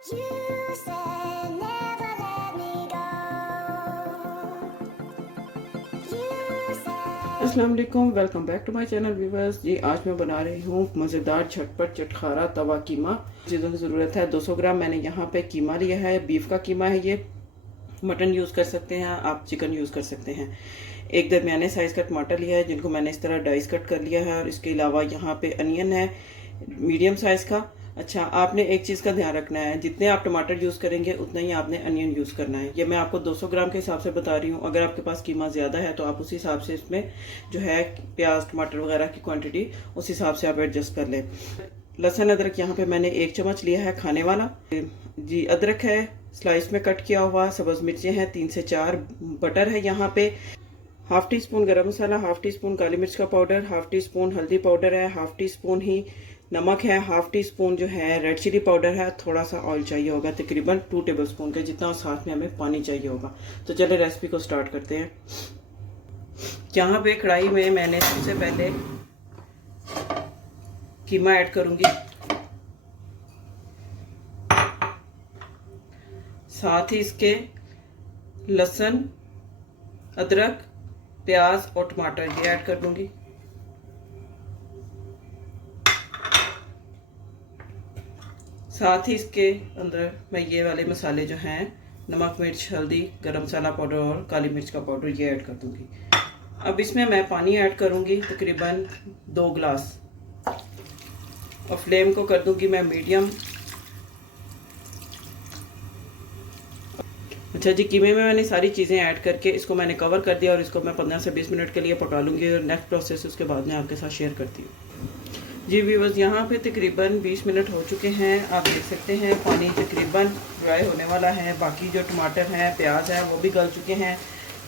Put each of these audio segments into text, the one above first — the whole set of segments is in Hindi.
You said never let me go. You said अस्सलाम वालेकुम, welcome back to my channel viewers. जी आज मैं बना रही हूँ मज़ेदार झटपट चटखारा तवा कीमा। चीज़ों की ज़रूरत है 200 ग्राम मैंने यहाँ पे कीमा लिया है। बीफ का कीमा है ये। मटन यूज़ कर सकते हैं आप, चिकन यूज़ कर सकते हैं। एक दरमियाने साइज़ का टमाटर लिया है जिनको मैंने इस तरह डाइस कट कर लिया है। और इसके अलावा यहाँ पे अनियन है मीडियम साइज़ का। अच्छा, आपने एक चीज़ का ध्यान रखना है, जितने आप टमाटर यूज़ करेंगे उतना ही आपने अनियन यूज़ करना है। ये मैं आपको 200 ग्राम के हिसाब से बता रही हूँ। अगर आपके पास कीमा ज़्यादा है तो आप उसी हिसाब से इसमें जो है प्याज टमाटर वगैरह की क्वांटिटी उस हिसाब से आप एडजस्ट कर लें। लहसुन अदरक यहाँ पे मैंने 1 चम्मच लिया है खाने वाला। जी अदरक है स्लाइस में कट किया हुआ। सब्ज़ मिर्चें हैं 3 से 4। बटर है यहाँ पे। हाफ टी स्पून गरम मसाला, हाफ टी स्पून काली मिर्च का पाउडर, हाफ टी स्पून हल्दी पाउडर है, हाफ टी स्पून ही नमक है, हाफ टी स्पून जो है रेड चिली पाउडर है। थोड़ा सा ऑयल चाहिए होगा, तकरीबन 2 टेबल स्पून के जितना, और साथ में हमें पानी चाहिए होगा। तो चले रेसिपी को स्टार्ट करते हैं। यहाँ पे कढ़ाई में मैंने सबसे पहले कीमा ऐड करूँगी, साथ ही इसके लहसुन अदरक प्याज और टमाटर ये ऐड कर दूंगी। साथ ही इसके अंदर मैं ये वाले मसाले जो हैं नमक मिर्च हल्दी गरम मसाला पाउडर और काली मिर्च का पाउडर ये ऐड कर दूंगी। अब इसमें मैं पानी ऐड करूंगी तकरीबन 2 गिलास, और फ्लेम को कर दूंगी मैं मीडियम। अच्छा जी, कीमे में मैंने सारी चीज़ें ऐड करके इसको मैंने कवर कर दिया और इसको मैं 15 से 20 मिनट के लिए पका लूँगी। और नेक्स्ट प्रोसेस उसके बाद मैं आपके साथ शेयर करती हूँ। जी व्यूअर्स, यहाँ पे तकरीबन 20 मिनट हो चुके हैं। आप देख सकते हैं पानी तकरीबन ड्राई होने वाला है। बाकी जो टमाटर हैं प्याज है वो भी गल चुके हैं।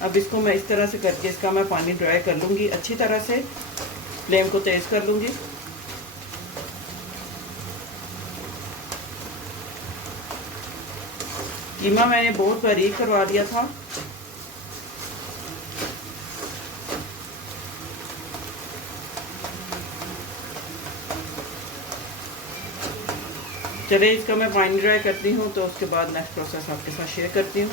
अब इसको मैं इस तरह से करके इसका मैं पानी ड्राई कर लूँगी अच्छी तरह से। फ्लेम को तेज़ कर लूँगी। कीमा मैंने बहुत बारीक करवा दिया था। चले इसका मैं पानी ड्राई करती हूँ तो उसके बाद नेक्स्ट प्रोसेस आपके साथ शेयर करती हूँ।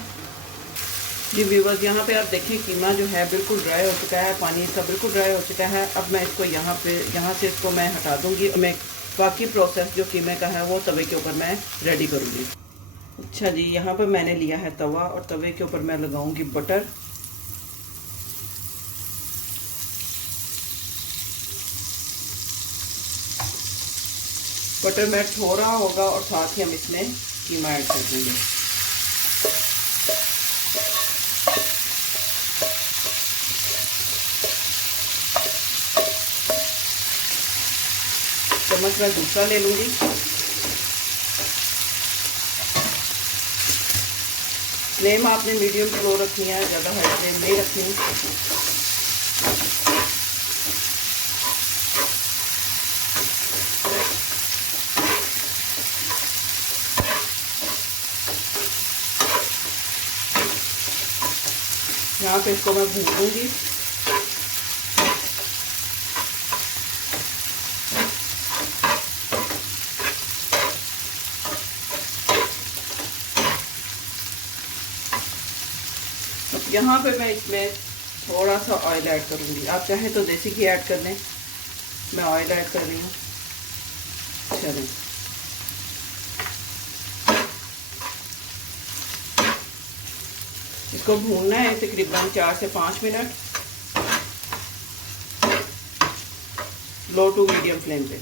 जी व्यूवर्स, यहाँ पे आप देखें कीमा जो है बिल्कुल ड्राई हो चुका है, पानी इसका बिल्कुल ड्राई हो चुका है। अब मैं इसको यहाँ से इसको मैं हटा दूँगी। मैं बाकी प्रोसेस जो कीमे का है वो तवे के ऊपर मैं रेडी करूँगी। अच्छा जी, यहाँ पर मैंने लिया है तवा और तवे के ऊपर मैं लगाऊंगी बटर। बटर मेल्ट हो रहा होगा और साथ ही हम इसमें कीमा ऐड कर देंगे। चम्मच मैं दूसरा ले लूंगी। फ्लेम आपने मीडियम स्लो रखनी है, ज़्यादा हाई फ्लेम नहीं रखनी। यहाँ पे इसको मैं भून लूँगी। अब यहाँ पे मैं इसमें थोड़ा सा ऑयल ऐड करूँगी। आप चाहें तो देसी घी ऐड कर लें, मैं ऑयल ऐड कर रही हूँ। चलें, इसको भूनना है तकरीबन 4 से 5 minute, low to medium flame पे।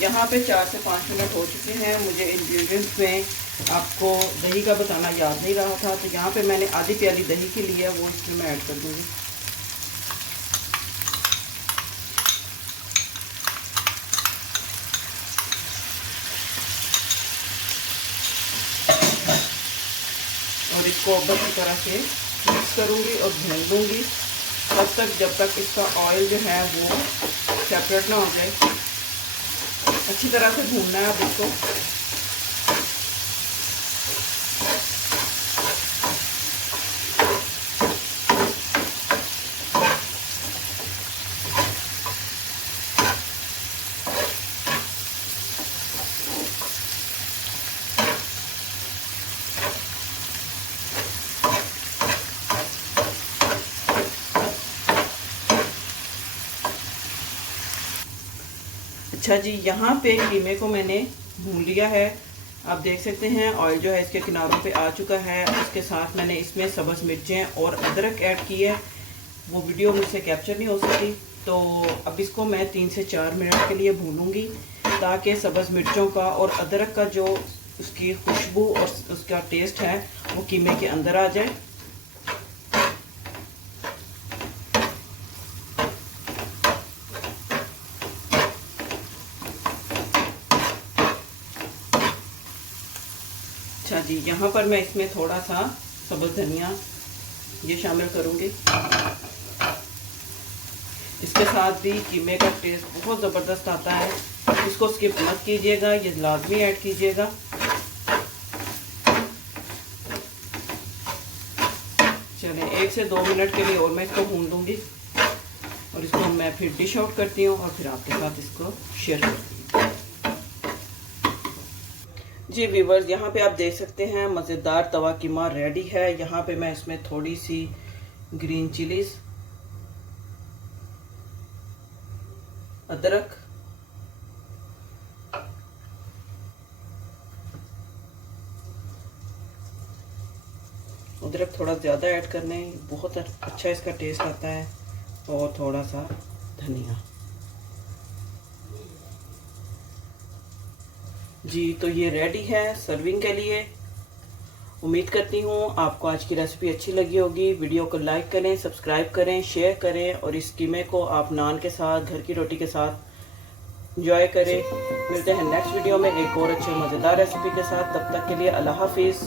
यहाँ पे 4 से 5 मिनट हो चुके हैं। मुझे इंग्रेडिएंट्स में आपको दही का बताना याद नहीं रहा था, तो यहाँ पे मैंने आधी प्याली दही की ली है, वो इसमें मैं ऐड कर दूँगी। और इसको अच्छी तरह से मिक्स करूँगी और भून लूँगी तब तक जब तक इसका ऑयल जो है वो सेपरेट ना हो जाए। अच्छी तरह से भूनना है अब इसको। अच्छा जी, यहाँ पे कीमे को मैंने भून लिया है। आप देख सकते हैं ऑयल जो है इसके किनारों पे आ चुका है। उसके साथ मैंने इसमें सब्ज़ मिर्चें और अदरक ऐड की है। वो वीडियो मुझसे कैप्चर नहीं हो सकी, तो अब इसको मैं 3 से 4 मिनट के लिए भूनूंगी ताकि सब्ज़ मिर्चों का और अदरक का जो उसकी खुशबू और उसका टेस्ट है वो कीमे के अंदर आ जाए। अच्छा जी, यहाँ पर मैं इसमें थोड़ा सा सब्ज़ धनिया ये शामिल करूँगी। इसके साथ भी कीमे का टेस्ट बहुत ज़बरदस्त आता है। इसको स्किप मत कीजिएगा, ये लाजमी ऐड कीजिएगा। चलें 1 से 2 मिनट के लिए और मैं इसको भून दूँगी और इसको मैं फिर डिश आउट करती हूँ और फिर आपके साथ इसको शेयर करती हूँ। जी व्यूवर्स, यहाँ पे आप देख सकते हैं मज़ेदार तवा कीमा रेडी है। यहाँ पे मैं इसमें थोड़ी सी ग्रीन चिलीज, अदरक, अदरक थोड़ा ज़्यादा ऐड करना है, बहुत अच्छा इसका टेस्ट आता है, और थोड़ा सा धनिया। जी तो ये रेडी है सर्विंग के लिए। उम्मीद करती हूँ आपको आज की रेसिपी अच्छी लगी होगी। वीडियो को लाइक करें, सब्सक्राइब करें, शेयर करें और इस कीमे को आप नान के साथ, घर की रोटी के साथ एंजॉय करें। मिलते हैं नेक्स्ट वीडियो में एक और अच्छे मज़ेदार रेसिपी के साथ। तब तक के लिए अल्लाह हाफिज़।